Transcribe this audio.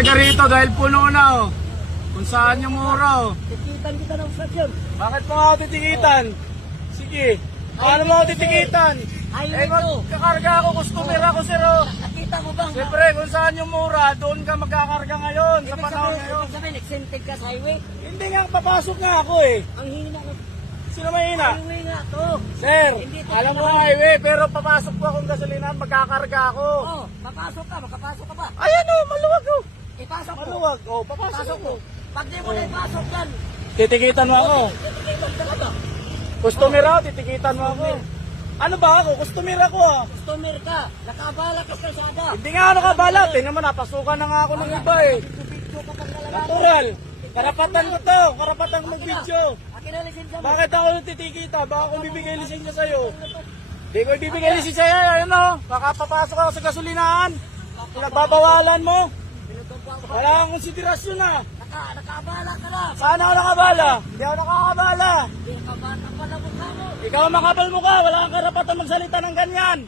Taga rito dahil puno na oh. Kung saan yung mura oh. Tikitan kita ng stasyon. Bakit mo ako titikitan? Sige. Paano mo ako titikitan? Highway to. Magkakarga ako, customer ako sir oh. Nakita mo bang? Siyempre, kung saan yung mura, doon ka magkakarga ngayon, sa panahon ngayon. Ibig sabihin, exempted ka sa highway. Hindi nga, papasok nga ako eh. Ang hina ng Sino mahina? highway nga to. Sir, Hindi to alam mo kailangan. highway, pero papasok ko akong gasolinahan, magkakarga ako. Oh, makapasok ka pa. Ayan oh, maluwag oh. Ipasok mo. Maluwag oh, papasok Pasok ko. mo. Pag di mo na ipasok yan, Titikitan mo ako. titikitan talaga. Customer ako, titikitan mo ako. Ano ba ako? Customer ako ah. Customer ka, nakabala ka sa kalsada. Hindi nga ano ka bala. Tingnan mo, napasukan na nga ako ng iba eh. Video ka pang nalalaman. Natural. Karapatan ko to. Karapatan ko mag-video. Akin na lisensya mo. Bakit ako nang titikita? Baka ako bibigay lisensya sa'yo. Hindi ko ibibigay lisensya sa'yo. Ayun o. Baka papasok ako sa gasolinahan. Pinagbabawalan mo. Wala akong konsiderasyon na. Nakabala ka na. Saan ako nakabala? Hindi ako nakakabala. Hindi nakabala pala mukha mo. Ikaw ang makapal mo ka. Wala kang karapatan magsalita ng ganyan.